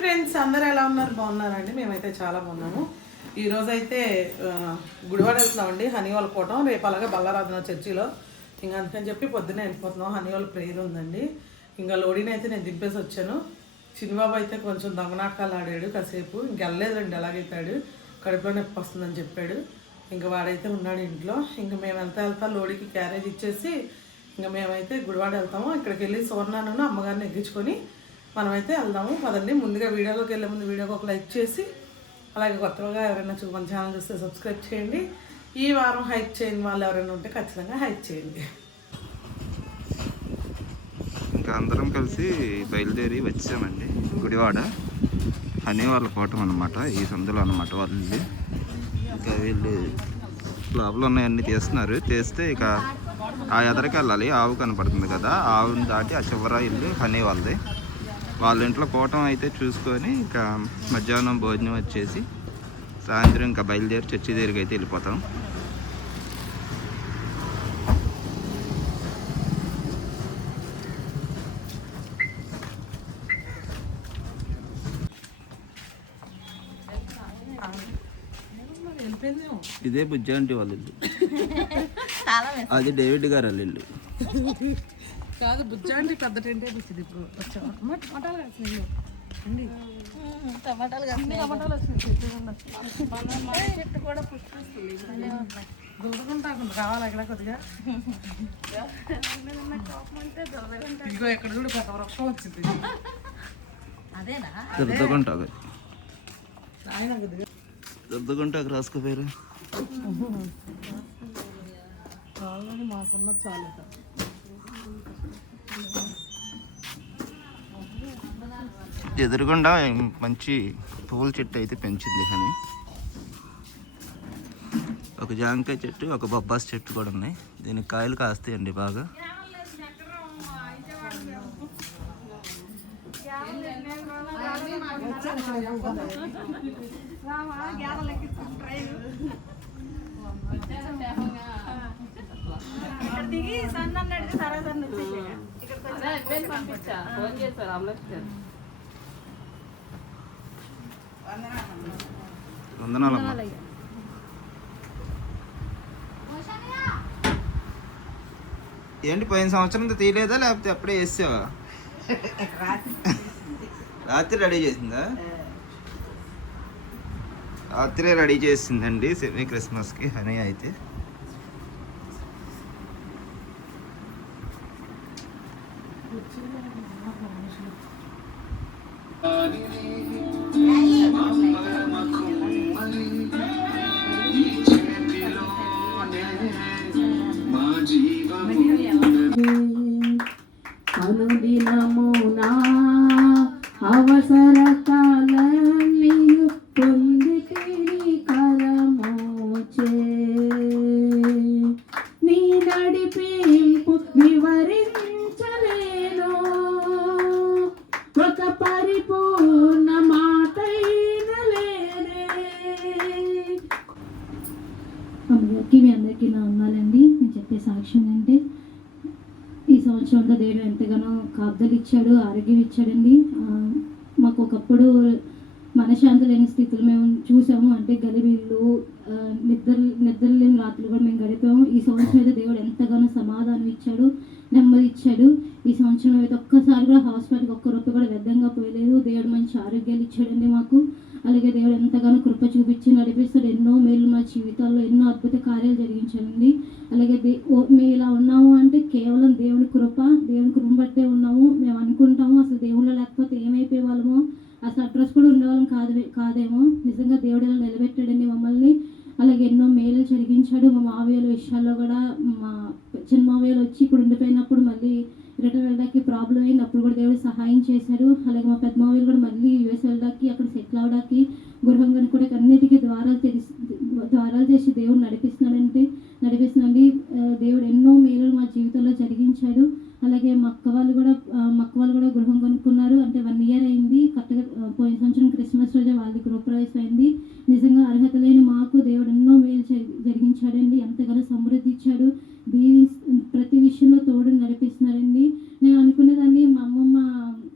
Friends అందరు ఎలా ఉన్నారు? బాగున్నారండి. మేమైతే చాలా బాగున్నాము. ఈరోజైతే అయితే గుడివాడ వెళ్తున్నామండి హనీ పోవటం రేపు అలాగే బల్లారాధన చర్చిలో. ఇంకా అందుకని చెప్పి పొద్దున్నే వెళ్ళిపోతున్నాం. హనీ వాళ్ళ ప్రేయర్ ఉందండి. ఇంకా లోడీని అయితే నేను దింపేసి వచ్చాను. చిన్నబాబు అయితే కొంచెం దొంగనాటకాలు ఆడాడు కాసేపు. ఇంక వెళ్ళలేదండి అలాగైతాడు కడుపులో నొప్పి వస్తుందని చెప్పాడు. ఇంకా వాడైతే ఉన్నాడు ఇంట్లో. ఇంకా మేము వెళ్తా వెళ్తా లోడీకి క్యారేజ్ ఇచ్చేసి ఇంకా మేమైతే గుడివాడ వెళ్తాము. ఇక్కడికి వెళ్ళి సువర్ణను అమ్మగారిని ఎక్కించుకొని మనమైతే వెళ్దాము పదండి. ముందుగా వీడియోలోకి వెళ్ళే ముందు వీడియోకి ఒక లైక్ చేసి అలాగే కొత్తగా ఎవరైనా చూ మన ఛానల్ చూస్తే సబ్స్క్రైబ్ చేయండి. ఈ వారం హైక్ చేయని వాళ్ళు ఎవరైనా ఉంటే ఖచ్చితంగా హైక్ చేయండి. ఇంకా అందరం కలిసి బయలుదేరి వచ్చామండి. గుడివాడ. హనీ వాళ్ళ కోటం అనమాట ఈ సందులో అనమాట వాళ్ళు ఇంకా వీళ్ళు లోపల ఉన్నాయన్నీ తీస్తున్నారు. తీస్తే ఇక ఆ ఎదరికి వెళ్ళాలి ఆవు కనపడుతుంది కదా. ఆవుని దాటి ఆ చివర ఇల్లు హనీ వాళ్ళది. వాళ్ళ ఇంట్లో కోటం అయితే చూసుకొని ఇంకా మధ్యాహ్నం భోజనం వచ్చేసి సాయంత్రం ఇంకా బయలుదేరి చర్చి దగ్గరికి అయితే వెళ్ళిపోతాం. ఇదే బుజ్జాంటి వాళ్ళ ఇల్లు. అది డేవిడ్ గారు వాళ్ళ ఇల్లు కాదు బుజ్జాంటి పెద్ద టెంటే వచ్చింది ఇప్పుడు అమ్మ, టమాటాలు కాసినాయి అండి. టమాటాలు అన్ని టమాటాలు వచ్చినాయి చెట్టు కూడా దులుపుకుంటాకుండా కావాలి అక్కడ కొద్దిగా. ఇదిగో ఎక్కడ చూడు పెద్ద వృక్షం వచ్చింది. అదేనా? ఆయన కొద్దిగా. రాసుకోపోయారు. మాకున్న చాలు. ఎదురుగుండా మంచి పువ్వుల చెట్టు అయితే పెంచింది కానీ. ఒక జాంకాయ చెట్టు ఒక బొబ్బాస్ చెట్టు కూడా ఉన్నాయి. దీనికి కాయలు కాస్తాయండి బాగా. దిగి సన్న అడిగితే ఫోన్ చేశారు ఏంటి పోయిన సంవత్సరం తీయలేదా? లేకపోతే అప్పుడే వేసావా రాత్రి రెడీ చేసిందా? రాత్రే రెడీ చేసిందండి సెమీ క్రిస్మస్కి హనీ అయితే. عليه కూడా హాస్పిటల్కి ఒక్క రూపాయి కూడా వ్యర్థంగా పోయలేదు. దేవుడు మంచి ఆరోగ్యాలు ఇచ్చాడండి మాకు. అలాగే దేవుడు ఎంతగానో కృప చూపించినాడు నడిపిస్తాడు ఎన్నో మేలు మా జీవితాల్లో ఎన్నో అద్భుత కార్యాలు జరిగించాడండి అలాగే దే ఓ- మేము ఇలా ఉన్నాము అంటే కేవలం దేవుని కృప దేవుని కృప బట్టే ఉన్నాము మేము అనుకుంటాము అసలు దేవుళ్ళు లేకపోతే ఏమైపోయే వాళ్ళమో అసలు అడ్రస్ కూడా ఉండేవాళ్ళం కాదు కాదేమో నిజంగా దేవుడు ఇలా నిలబెట్టాడండి మమ్మల్ని అలాగే ఎన్నో మేలు జరిగించాడు మా మావయ్యల విషయాల్లో కూడా మా చిన్న మావయ్యలు వచ్చి ఇక్కడ ఉండిపోయినప్పుడు మళ్ళీ రిటర్న్ వెళ్ళడానికి ప్రాబ్లం అయింది అప్పుడు కూడా దేవుడు సహాయం చేశారు అలాగే మా పెద్ద మావయ్యలు కూడా మళ్ళీ యూఎస్ వెళ్ళడానికి అక్కడ సెటిల్ అవడానికి గృహం కూడా అన్నిటికీ ద్వారాలు తెలిసి ద్వారాలు చేసి దేవుడు నడిపిస్తున్నాడంటే నడిపిస్తున్నాండి దేవుడు ఎన్నో మేలు మా జీవితంలో జరిగించాడు. అలాగే మా అక్క వాళ్ళు కూడా ఆ, మా అక్క వాళ్ళు కూడా గృహం కొనుక్కున్నారు అంటే వన్ ఇయర్ అయింది కరెక్ట్గా ఆ, పోయిన సంవత్సరం క్రిస్మస్ రోజే వాళ్ళది గృహప్రవేశం అయింది నిజంగా అర్హత లేని మాకు దేవుడు ఎన్నో మేలు జరి- జరిగించాడండి ఎంతగానో సమృద్ధి ఇచ్చాడు దీని ప్రతి విషయంలో తోడు నడిపిస్తున్నాడండి నేను అనుకునేదాన్ని మా అమ్మమ్మ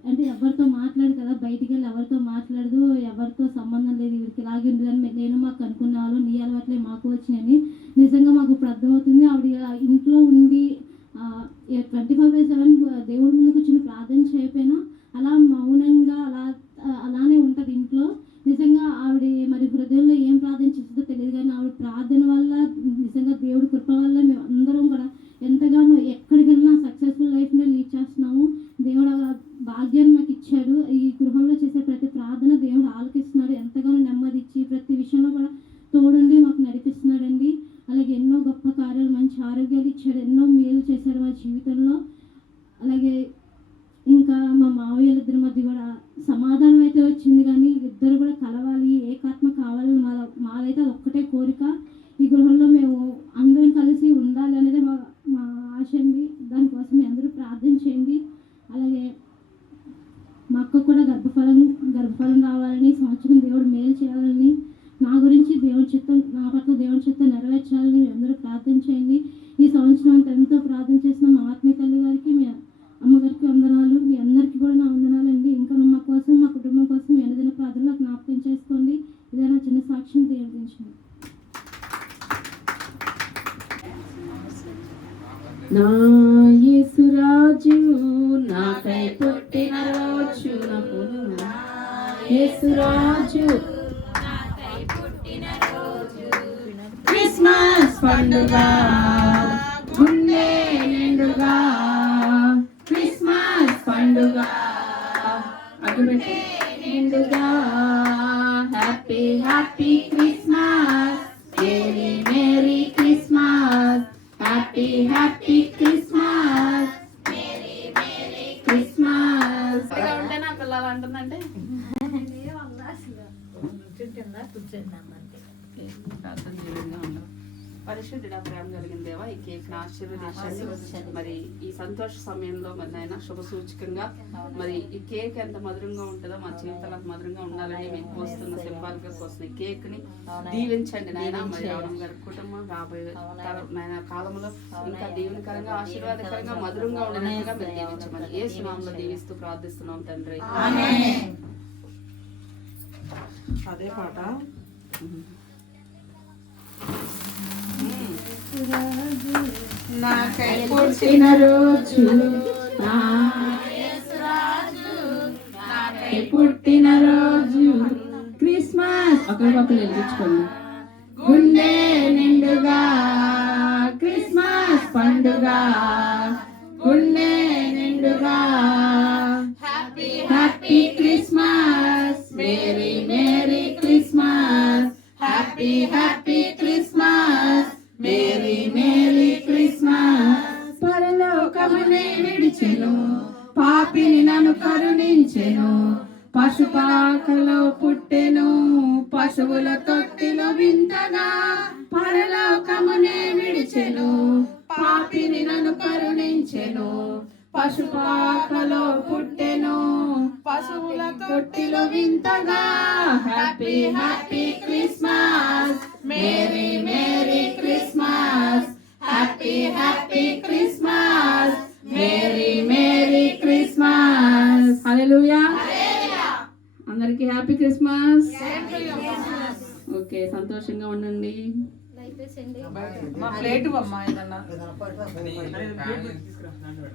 అంటే ఎవరితో మాట్లాడు కదా బయట బయటికి వెళ్ళి ఎవరితో మాట్లాడదు ఎవరితో సంబంధం లేదు వీరికి ఇలాగే ఉండదని నేను మాకు అనుకునే వాళ్ళు నీ అలవాట్లే మాకు వచ్చినాయని నిజంగా మాకు ఇప్పుడు అర్థమవుతుంది ఆవిడ ఆ ఇంట్లో ఉండి ట్వంటీ ఫోర్ బై సెవెన్ దేవుడి ముందు కూర్చొని ప్రార్థన చేయకపోయినా అలా మౌనంగా అలా ఆ, అలానే ఉంటుంది ఇంట్లో నిజంగా ఆవిడ మరి హృదయంలో ఏం ప్రార్థన చేస్తుందో తెలియదు కానీ ఆవిడ ప్రార్థన వల్ల నిజంగా దేవుడి కృప వల్ల మేము అందరం కూడా ఎంతగానో ఎక్కడికి వెళ్ళినా సక్సెస్ఫుల్ లైఫ్ని లీడ్ చేస్తున్నాము దేవుడు ఆ భాగ్యాన్ని మాకు ఇచ్చాడు ఈ గృహంలో చేసే ప్రతి ప్రార్థన దేవుడు ఆలకిస్తున్నాడు ఎంతగానో నెమ్మది ఇచ్చి ప్రతి విషయంలో కూడా తోడుండి మాకు నడిపిస్తున్నాడండి అలాగే ఎన్నో గొప్ప కార్యాలు మంచి ఆరోగ్యాలు ఇచ్చాడు ఎన్నో మేలు చేశాడు మా జీవితంలో అలాగే ఇంకా మా మావయ్యల ఇద్దరి మధ్య కూడా సమాధానం అయితే వచ్చింది కానీ ఇద్దరు కూడా కలవాలి ఏకాత్మ కావాలని మా మాదైతే అది ఒక్కటే కోరిక ఈ గృహంలో మేము అందరం కలిసి ఉండాలి అనేది మా మా ఆశ అండి దానికోసం మీ అందరూ ప్రార్థన చేయండి అలాగే మా అక్క కూడా గర్భఫలం గర్భఫలం రావాలని సంవత్సరం దేవుడు మేలు చేయాలని నా గురించి దేవుని చిత్తం నా పట్ల దేవుని చిత్తం నెరవేర్చాలని మీ అందరూ ప్రార్థన చేయండి. ఈ సంవత్సరం అంతా ఎంతో ప్రార్థన చేసిన మా పండుగ. గుండె నిండుగా. క్రిస్మస్ పండుగ. అటుపెట్టి నిండుగా. పరిశుద్ధుడ ప్రేమ కలిగిన దేవా ఈ కేక్ ఆశీర్వదించండి. మరి ఈ సంతోష సమయంలో మరి నాయన శుభ సూచకంగా మరి ఈ కేక్ ఎంత మధురంగా ఉంటుందో మా జీవితాలు అంత మధురంగా ఉండాలని మేము పోస్తున్న సింబాలిక్ కోసం ఈ కేక్ని దీవించండి నాయన. మరి రావడం గారి కుటుంబం రాబోయే నాయన కాలంలో ఇంకా దీవెనకరంగా ఆశీర్వాదకరంగా మధురంగా ఉండేట్టుగా మీరు దీవించమని ఏ సునామంలో దీవిస్తూ ప్రార్థిస్తున్నాం తండ్రి. అదే పాట. నాకై పుట్టిన రోజు. నాకై పుట్టిన రోజు. క్రిస్మస్. ఒకరికొకరు వెలిగించుకోండి. గుండె నిండుగా. క్రిస్మస్ పండుగ. సంతోషంగా ఉండండి.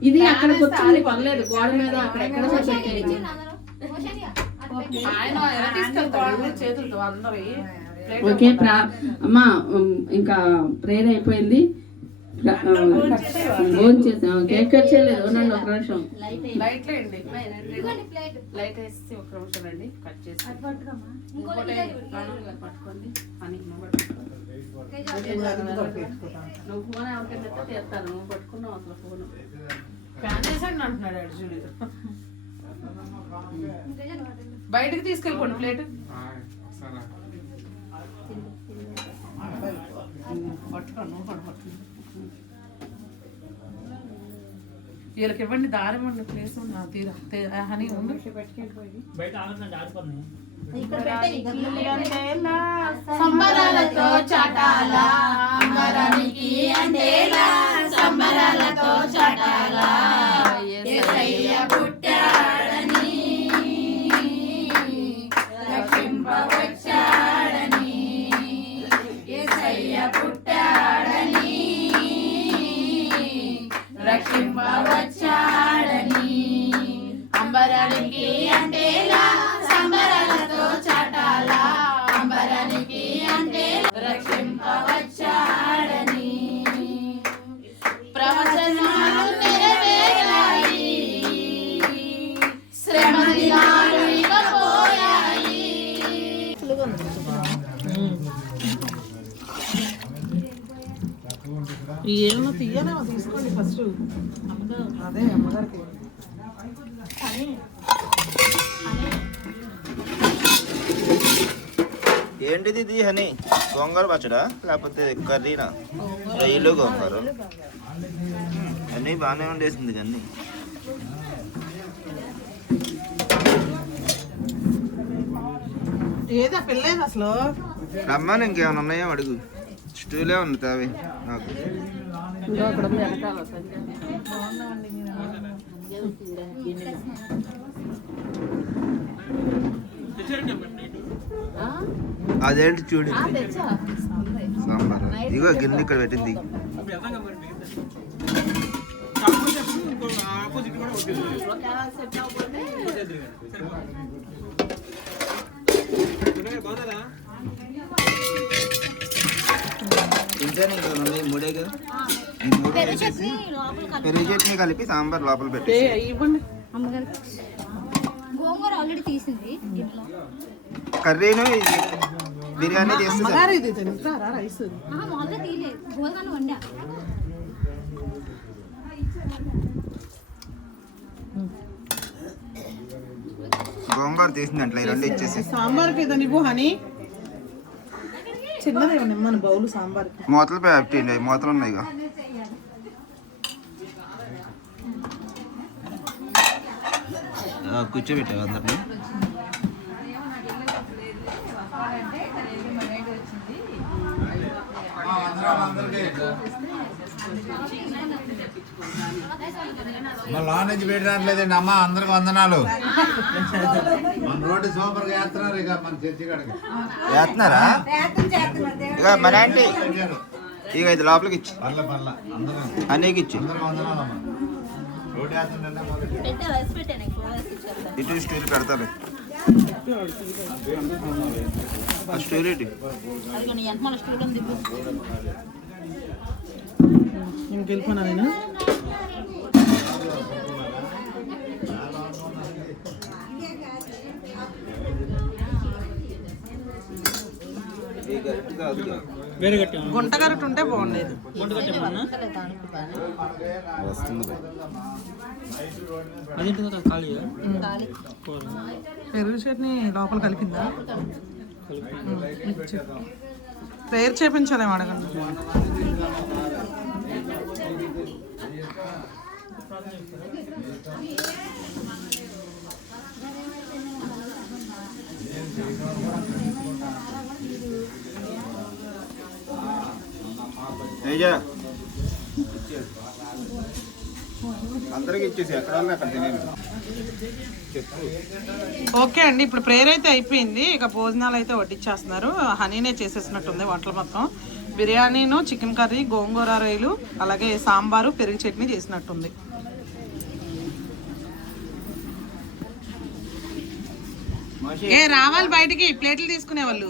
ఇది అక్కడ కూర్చొని పర్లేదు. గోడ మీద అక్కడ ఎక్కడ అందరి ఓకే ప్రా అమ్మా ఇంకా ప్రేయర్ అయిపోయింది. ఫోన్ చేసాం కేక్ కట్ చేయలేదు ఉండండి ఒక నిమిషం లైట్ లేండి లైట్ వేసి ఒక నిమిషం అండి కట్ చేసి పట్టుకోండి అని నువ్వు. నువ్వు ఫోన్ ఎవరికైనా ఇస్తే తీస్తాను నువ్వు పట్టుకున్నావు అసలు ఫోన్ ఫ్యాన్ వేసాడు అంటున్నాడు ఆడు చూడు బయటకు తీసుకెళ్ళిపోండి ప్లేట్ నువ్వు కూడా వీళ్ళకి ఇవ్వండి దారి ఇవ్వండి ప్లేస్ ఉన్నా తీరా హనీ ఉండు. సంబరాలతో చాటాల సంబరాలతో చాటాల ఏమన్నా తీయలేమో ఏంటిది ఇది హని? గోంగూర పచ్చడా? లేకపోతే కర్రీనా? రొయ్యలు గోంగూర? అన్నీ బాగానే ఉండేసింది కానీ. ఏదా పిల్లేదు అసలు? రమ్మని ఇంకేమైనా ఉన్నాయో? అడుగు. స్టూలే ఉంది తావి. నాకు? అదేంటి చూడు? సాంబార్. ఇగో గిన్నె ఇక్కడ పెట్టింది. ఒకవేళ అవ్వకపోతే ఇంకా ఉన్నాయి మూడే కదా? ఈ మూడు వేసేసి పెరుగు చట్నీ కలిపి సాంబార్ లోపల ఏ పెట్టేసి. ఇవ్వండి. అమ్మగారికి గోంగూర ఆల్రెడీ తీసింది ఇంట్లో. కర్రీను బిర్యానీ చేస్తే అమ్మగారు ఇది తింటారా రైస్? మామూలుగా తీయలేదు. గోధుమ వండా. గోంగూర తీసింది అట్లా ఈ రెండు ఇచ్చేసి. సాంబార్కి ఇవ్వు హనీ. చిన్నది ఇవ్వండి మన బౌలు సాంబార్కి మూతలు పెట్టండి మూతలు ఉన్నాయి కూర్చోబెట్టావు అందరినీ. మా లోన్ నుంచి అమ్మ అందరికి వందనాలు. రోడ్డు సూపర్గా వేస్తున్నారు ఇక మన చర్చి కాడికి. వేస్తున్నారా? ఇక మన ఆంటీ. ఇక ఇది లోపలికి ఇచ్చి. పర్లే పర్లే. అందరం. ఇచ్చి. రోడ్డు వేస్తుండే ఇటు. స్టూల్ పెడతారు స్టూల్ ఇటు అది నీ ఎంత మన స్టూడియం దిగు ఇంకెళ్ళిపోనా నేను ఈ గరిటె కాదు ఇక. గుంట గరట ఉంటే బాగుండేది. పెరుగు చట్నీ లోపల కలిపిందా? ప్రేయర్ చేపించాలేమో అడగండి. ఏజా అందరికి ఇచ్చేసి ఎక్కడ అక్కడ తినేది ఓకే అండి ఇప్పుడు ప్రేయర్ అయితే అయిపోయింది. ఇక భోజనాలు అయితే వడ్డించేస్తున్నారు హనీనే చేసేసినట్టుంది వంటలు మొత్తం. బిర్యానీను చికెన్ కర్రీ గోంగూర రొయ్యలు అలాగే సాంబారు పెరుగు చట్నీ చేసినట్టుంది. ఏ రావాలి బయటికి. ప్లేట్లు తీసుకునే వాళ్ళు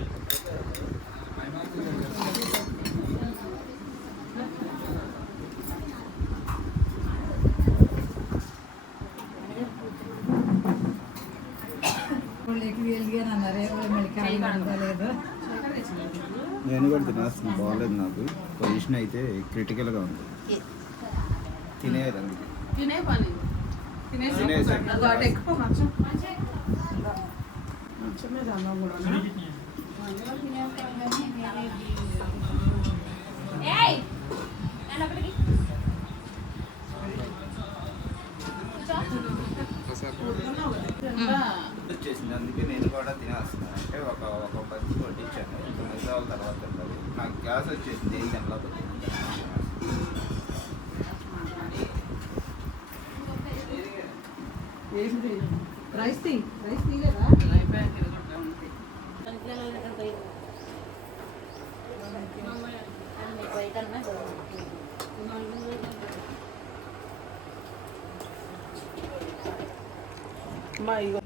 నేను కూడా తినేస్తాను బాగాలేదు నాకు. పొజిషన్ అయితే క్రిటికల్గా ఉంది. తినేది అందుకే తినే పని అందుకే నేను కూడా తినేస్తున్నాను అంటే ఒక ఒక పచ్చి కొట్టించాను. ఇంకా మిగతా తర్వాత ఉంటుంది నాకు గ్యాస్ వచ్చేసింది. ఏం తినలేకపోతే ఏంటి రైస్ తీ. రైస్ తీయలేదా? అయిపోయాక ఇది కూడా ఉంది. అమ్మా ఇగో.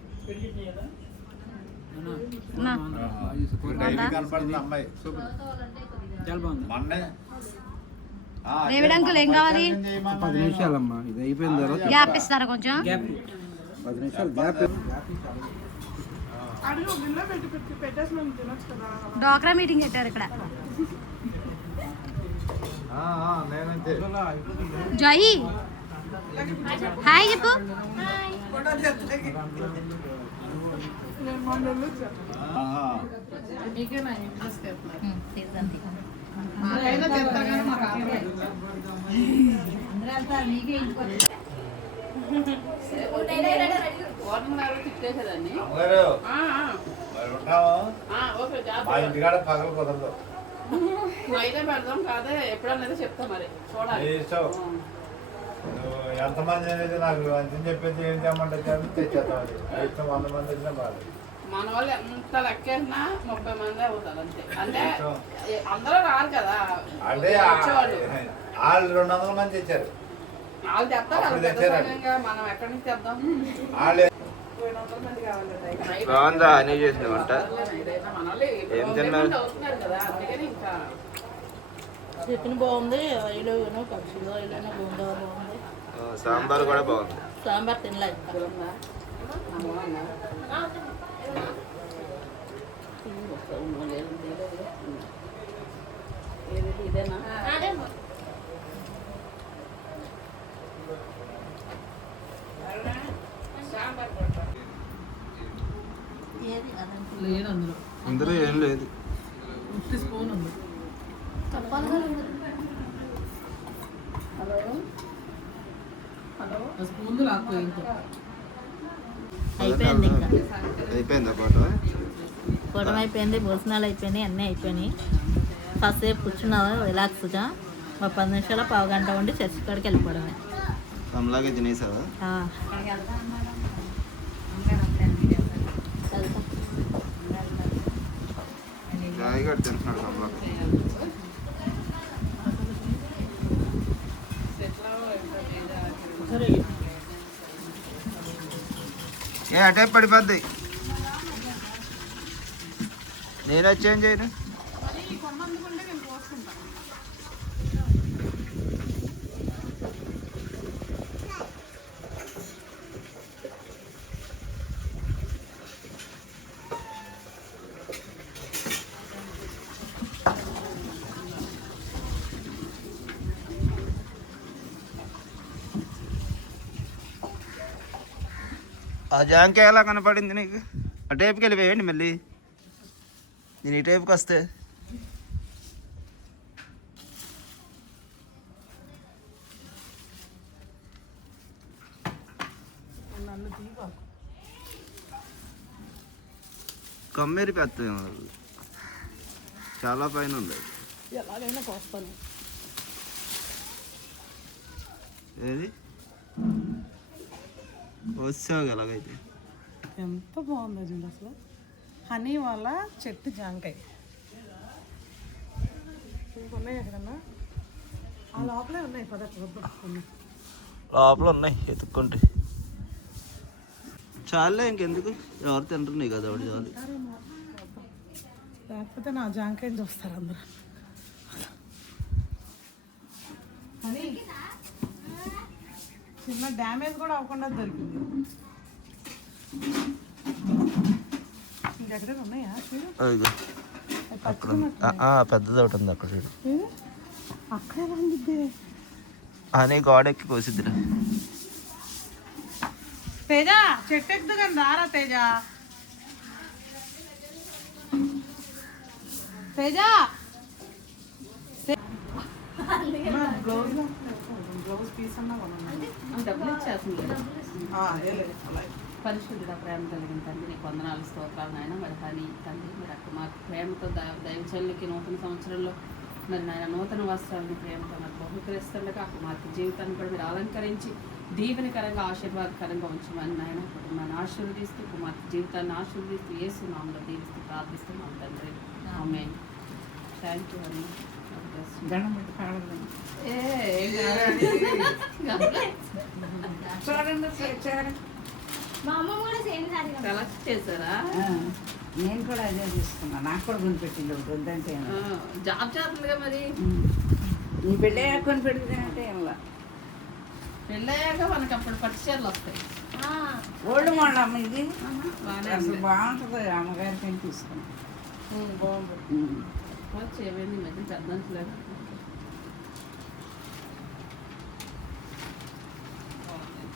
అంకుల్ ఏం కావాలి? చేయమన్నా పది నిమిషాలమ్మా. ఇది అయిపోయిన తర్వాత గ్యాప్ ఇస్తారా కొంచెం? పది నిమిషాలు గ్యాప్. డ్వాక్రా మీటింగ్ పెట్టారు ఇక్కడ. ఆ, ఆ, నేనంతే. జై. హాయ్ చెప్పు. ఇంటికాడ పగలు కుదరదు. అయితే పెడదాం కాదే ఎప్పుడన్నది చెప్తా మరి. చూడాలి. ఎంతమంది అనేది నాకు అంతం చెప్పేది ఏం చేయమంటే ఇష్టం వంద మంది వచ్చినా బాగా మన వాళ్ళు ఎంత లెక్కేసినా ముప్పై మంది అవుతారు అంతే. అంటే అందరూ రారు కదా. అంటే వాళ్ళు రెండు వందల మంది తెచ్చారు. వాళ్ళు. సంఘంగా మనం ఎక్కడి నుంచి తెద్దాం? వాళ్ళే బాగుందా? అని చేసిన వంట. ఏం తిన్నారు? చికెన్ బాగుంది రైలును పక్షులు గోంగూర బాగుంది సాంబార్ కూడా బాగుంది. సాంబార్ తినలే. ఇంకా ఉందా? ఆ, బాగుందా? ఒక మూడేళ్ళు తీయలేదు. ఏది ఇదేనా సాంబార్ కొడతా. ఏది అదంతా లేదు అందులో అందరూ ఏం లేదు ఫిఫ్టీ స్పూన్ ఉంది హలో ఆ స్పూన్ లాక్కో ఇంకో అయిపోయింది ఇంకా. అయిపోయిందా ఫోటో అయిపోయింది భోజనాలు అయిపోయినాయి అన్నీ అయిపోయినాయి. కాసేపు కూర్చున్నావు? రిలాక్స్గా ఒక పది నిమిషాలు పావు గంట ఉండి చర్చి కాడికి వెళ్ళిపోవడమే. కమలాగే తినేసావా? ఏ అటే పడిపోద్ది. నేను వచ్చేం చేయను. ఆ జాంకాయ ఎలా కనపడింది నీకు? ఆ టైపుకి వెళ్ళిపోయండి మళ్ళీ. నేను ఈ టైపుకి వస్తే. కమ్మేరి పెద్ద చాలా పైన ఉంది. అది. ఎలాగైనా కోస్తాను. ఏది? వచ్చావు ఎలాగైతే ఎంత బాగుందో చూడు అసలు. హనీ వాళ్ళ చెట్టు జాంకాయ. ఇంకొన్నాయి ఎక్కడన్నా ఆ లోపలే ఉన్నాయి పద. లోపల ఉన్నాయి ఎత్తుక్కుంటే. చాలే ఇంకెందుకు? ఎవరు తింటారు నీకు కదా ఒకటి చాలు. లేకపోతే నా జాంకాయని చూస్తారు అందరూ. హనీ. చిన్న డ్యామేజ్ కూడా అవ్వకుండా దొరికింది. ఉన్నాయా? చూడు. అక్కడ పెద్దది ఒకటి ఉంది అక్కడ చూడు? అక్కడ అని గోడెక్కి కోసిద్దిరా. తేజ చెట్టు ఎక్కుదు కానీ రారా తేజ? తేజ! బ్లౌజ్ పీస్ అన్నా కొనన్నా. డబ్బులు ఇచ్చేస్తుంది పరిశుద్ధుడ ప్రేమ కలిగిన తండ్రి నీకు వందనాలు స్తోత్రాలు నాయన. మరి కానీ తండ్రి మరి అక్కడ మా ప్రేమతో ద- దైవచల్లికి నూతన సంవత్సరంలో మరి నాయన నూతన వస్త్రాలను ప్రేమతో నాకు బహుకరిస్తుండగా కుమార్తె జీవితాన్ని కూడా మీరు అలంకరించి దీవెనకరంగా ఆశీర్వాదకరంగా ఉంచమని నాయన కుటుంబాన్ని ఆశీర్వదిస్తూ కుమార్తె జీవితాన్ని ఆశీర్వదిస్తూ ఏసు నామలో దీవిస్తూ ప్రార్థిస్తున్నాం తండ్రి. ఆమె థ్యాంక్ యూ అని ఏ ఏం. చూడండి చూడండి మా అమ్మ కూడా సేమ్ సారీ సెలెక్ట్ చేశారా నేను కూడా అదే తీసుకున్నా నాకు కూడా కొనిపెట్టింది ఒకటి వద్దంటే ఏం ఆ, లేదు. జాబ్ చేస్తుందిగా మరి. నీ బిడ్డ కొని పెట్టుకుంటే ఏం లేదు. పెళ్ళయ్యాక మనకి అప్పుడు పట్టు చీరలు వస్తాయి ఓల్డ్ మోడల్ అమ్మ ఇది బాగానే అసలు. బాగుంటుంది అమ్మగారికి తీసుకున్నా బాగుంది ఉమ్. వచ్చి ఏమైంది మధ్య పెద్ద